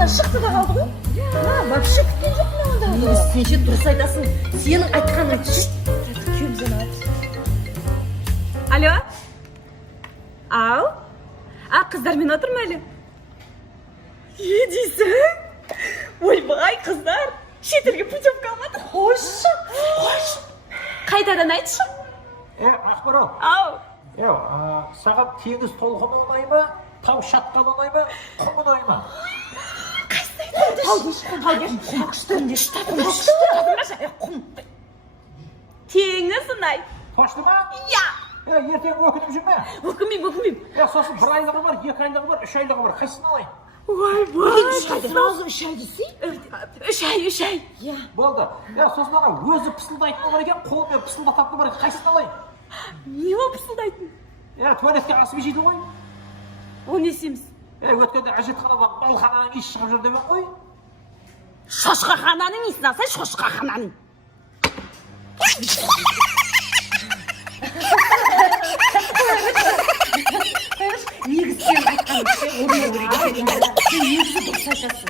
орнынан шықты да қалды ғой. Вообще күткен жоқпын ондайды. Сен ше дұрыс айтасың. Сенің айтқаның Күйеуімізден Алло? Ау? Қыздармен отырмын әлі? Не дейсің? Ойбай, қыздар! Шетелге путевка алмады. Қош! Қайтадан айтшы? Ақбарал. Ау? Саған теңіз толқыны ұнай ма, тау шатқалы ұнай ма, құм ұнай ма? Теңіз ұнай. Тошты ма? Я! Ертең өкініп жүрме? Өкінбеймін. Сосын 1 айлығы бар, 2 айлығы бар, 3 айлығы бар. Қайсысын алайын? Ойбай! Сразу 3 ай десей? 3 ай. Болды. Сосын ана өзі пысылдайтыны бар екен, қолымен пысылдататыны бар екен. Қайсысын алайын? Не ол пысылдайтын? Туалетке асып жейді ғой. Ол не істейміз? Өткенде әжетханадан балхананың иіс шығып жүр демен ғой. Шошқахананың иісін алсай, шошқахананың. негізі сен айтқаның ше орнына көре кетеді. Сен негізі дұрыс айтасың.